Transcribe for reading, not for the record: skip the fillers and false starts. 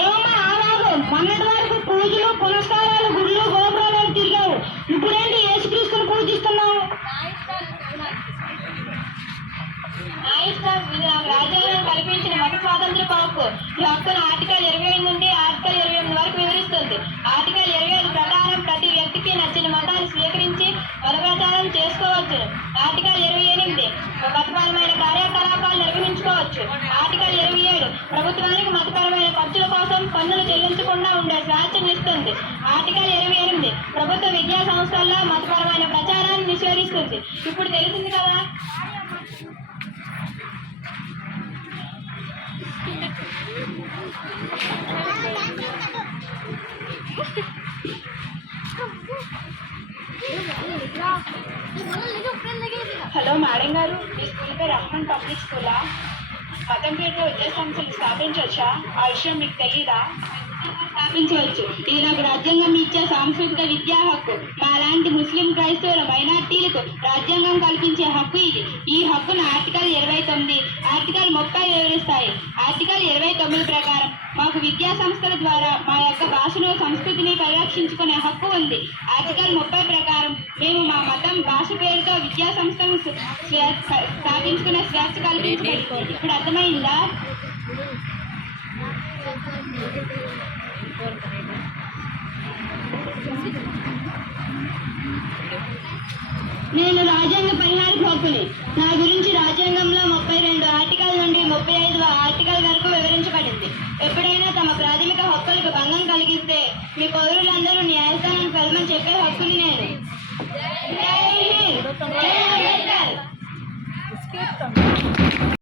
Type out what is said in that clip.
ఏమన్నా ఆనాడు మొన్నటి వరకు పూజలు పునస్కారాలు గుళ్ళు గోపురాలు తిరిగావు, ఇప్పుడేంటి యేసుక్రీస్తుని పూజిస్తున్నావు? రాజ్యాంగం కల్పించిన మత స్వాతంత్ర హక్కు. ఈ హక్కును ఆర్టికల్ 25 నుండి ఆర్టికల్ 28 వరకు వివరిస్తుంది. ఆర్టికల్ 25 ప్రకారం ప్రతి వ్యక్తికి నచ్చిన మతాన్ని స్వీకరించి మత ప్రచారం చేసుకోవచ్చు. ఆర్టికల్ 28 మతపరమైన కార్యకలాపాలు నిర్వహించుకోవచ్చు. ఆర్టికల్ 27 ప్రభుత్వానికి మతపరమైన ఖర్చుల కోసం పన్నులు చెల్లించకుండా ఉండే స్వేచ్ఛనిస్తుంది. ఆర్టికల్ 28 ప్రభుత్వ విద్యా సంస్థల్లో మతపరమైన ప్రచారాన్ని నిషేధిస్తుంది. ఇప్పుడు తెలిసింది కదా. హలో మేడం గారు, మీ స్కూల్ పేరు రహమాన్ పబ్లిక్ స్కూలా? మతం పేరుతో విద్యా సంస్థలు స్థాపించవచ్చా? ఆ విషయం మీకు తెలీదా? స్థాపించవచ్చు. ఇది నాకు రాజ్యాంగం ఇచ్చే సాంస్కృతిక విద్యా హక్కు. మాలాంటి ముస్లిం క్రైస్తవుల మైనార్టీలకు రాజ్యాంగం కల్పించే హక్కు ఇది. ఈ హక్కును ఆర్టికల్ 29 ఆర్టికల్ 30 వివరిస్తాయి. ఆర్టికల్ 29 ప్రకారం మాకు విద్యా సంస్థల ద్వారా మా యొక్క భాషను సంస్కృతిని పరిరక్షించుకునే హక్కు ఉంది. ఆర్టికల్ 30 ప్రకారం మేము మా మతం భాష పేరుతో విద్యా సంస్థలను స్థాపించుకునే స్వేచ్ఛ కల్పించుకుంది. ఇప్పుడు అర్థమైందా? నేను రాజ్యాంగ పరిహార హక్కుని. నా గురించి రాజ్యాంగంలో 32 ఆర్టికల్ నుండి 35 ఆర్టికల్ వరకు వివరించబడింది. ఎప్పుడైనా తమ ప్రాథమిక హక్కులకు భంగం కలిగిస్తే మీ పౌరులందరూ న్యాయస్థానానికి వెళ్ళమని చెప్పే హక్కుని నేను.